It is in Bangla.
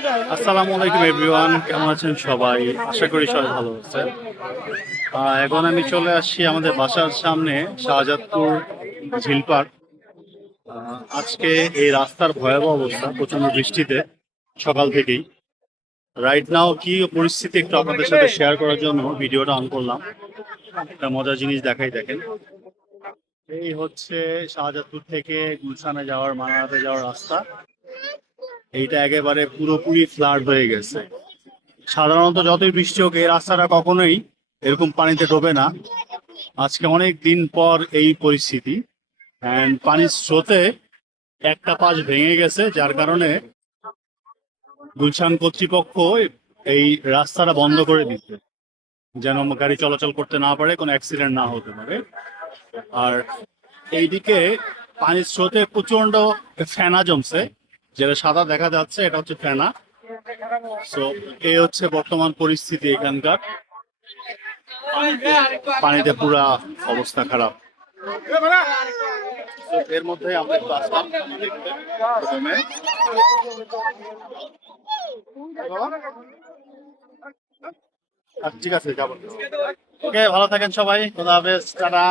আসসালামু আলাইকুম এভরিওয়ান, কেমন আছেন সবাই? আশা করি সবাই ভালো আছেন। এখন আমি চলে আসছি আমাদের বাসার সামনে শাহজাদপুর ঝিল পার্ক। আজকে এই রাস্তার ভয়াবহ অবস্থা, প্রচন্ড বৃষ্টিতে সকাল থেকেই। রাইট নাও কি পরিস্থিতি একটু আপনাদের সাথে শেয়ার করার জন্য ভিডিওটা অন করলাম। একটা মজার জিনিস দেখাই, দেখেন। এই হচ্ছে শাহজাদপুর থেকে গুলশানে যাওয়ার, মানাতে যাওয়ার রাস্তা। এইটা একেবারে পুরোপুরি ফ্লাড হয়ে গেছে। সাধারণত যতই বৃষ্টি হোক এই রাস্তাটা কখনোই এরকম পানিতে ডোবে না। আজকে অনেক দিন পর এই পরিস্থিতি, অ্যান্ড পানির স্রোতে একটা পাশ ভেঙে গেছে, যার কারণে গুলশান কর্তৃপক্ষ এই রাস্তাটা বন্ধ করে দিচ্ছে, যেন গাড়ি চলাচল করতে না পারে, কোনো অ্যাক্সিডেন্ট না হতে পারে। আর এইদিকে পানির স্রোতে প্রচন্ড ফেনা জমছে, যেটা সাদা দেখা যাচ্ছে, এটা হচ্ছে ফেনা। সো এই হচ্ছে বর্তমান পরিস্থিতি এখানকার। পানিতে পুরা অবস্থা খারাপ। তো এর মধ্যে আমরা একটু আসলাম দেখতে প্রথমে। ঠিক আছে, যাবো। ওকে, ভালো থাকেন সবাই, খোদা হাফেজ, টাটা।